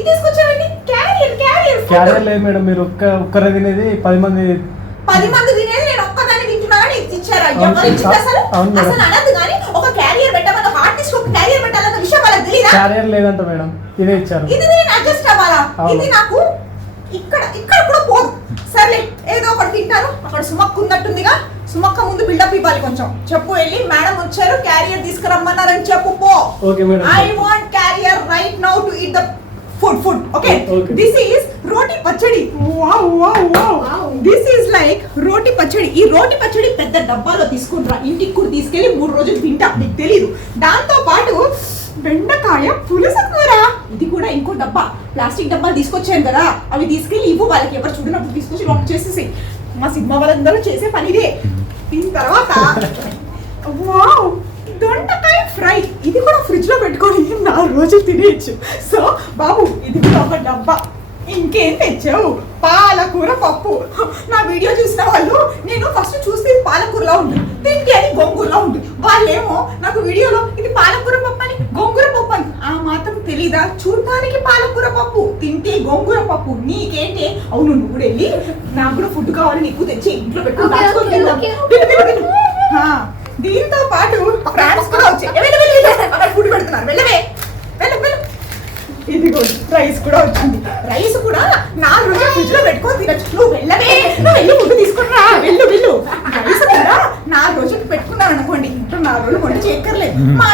ఇది తీసుకొచ్చారండి carrier carrier carrier లేదు మేడం, మీరు ఒక్కరే తినేది 10 మంది తినేది నేను ఒక్కదాన్ని తింటున్నానని ఇచ్చారా? ఎవరు ఇచ్చారు అసలు? అసలు అనదు కానీ ఒక క్యారియర్ పెట్టమని ఒక ఆర్టిస్ట్ ఒక క్యారియర్ పెట్టాలన్న విషయం వాళ్ళకి తెలియదా? క్యారియర్ లేదంట మేడం, ఇదే ఇచ్చారు. ఇది నేను అడ్జస్ట్ అవ్వాలా? ఇది నాకు ఇక్కడ కూడా పోదు. సర్లే ఏదో ఒకటి తింటాను. అక్కడ సుమక్క ఉన్నట్టుందిగా, సుమక్క ముందు బిల్డప్ ఇవ్వాలి కొంచెం. చెప్పు వెళ్ళి మేడం వచ్చారు క్యారియర్ తీసుకురమ్మన్నారని చెప్పు పో. Okay madam. I want carrier right now to eat the food okay this is roti pachadi wow this is like roti pachadi ఈ రోటి పచ్చడి పెద్ద డబ్బాలో తీసుకుంటా ఇంటికి కూడా తీసుకెళ్లి 3 రోజులు తింటా. నీకు తెలీదు. దాంతో పాటు బెండకాయ పులుసు కూర, ఇది కూడా ఇంకో డబ్బా. ప్లాస్టిక్ డబ్బాలు తీసుకొచ్చాను కదా, అవి తీసుకెళ్లి ఇవ్వు వాళ్ళకి. ఎవరు చూడనప్పుడు తీసుకొచ్చి లాక్ చేసేసి. మా సినిమా వాళ్ళందరూ చేసే పని ఇదే. దీని తర్వాత వావ్ దొండకాయ ఫ్రై, ఇది కూడా ఫ్రిడ్జ్ లో పెట్టుకొని 4 రోజులు తినేయచ్చు. సో బాబు ఇది కూడా ఒక డబ్బా. ఇంకేం తెచ్చావు? పాలకూర పప్పు. నా వీడియో చూసిన వాళ్ళు నేను ఫస్ట్ చూస్తే పాలకూరలా ఉంటుంది, తింటే అది గోంగూరలా ఉంటుంది. వాళ్ళేమో నాకు వీడియోలో ఇది పాలకూర పప్పు అని గోంగూర పప్పు అని. ఆ మాత్రం తెలీదా? చూడటానికి పాలకూర పప్పు, తింటే గోంగూర పప్పు. నీకేంటి? అవును నువ్వు కూడా వెళ్ళి నాకు కూడా ఫుడ్ కావాలి, నీకు తెచ్చి ఇంట్లో పెట్టుకుని. దీంతో పాటు ఫ్రాన్స్ కూడా వచ్చాయి. ఫుడ్ పెడుతున్నారు, వెళ్ళవే వెళ్ళు. ఇదిగో రైస్ కూడా వచ్చింది. రైస్ కూడా 4 రోజులు ఫ్రిడ్జ్ లో పెట్టుకొని తినచ్చు. నువ్వు వెళ్ళవే, నువ్వు వెళ్ళి ఫుడ్ తీసుకురా, వెళ్ళు. రైస్ కూడా 4 రోజులు పెట్టుకున్నాను అనుకోండి, ఇంట్లో 4 రోజులు వంట చేయక్కర్లేదు. మా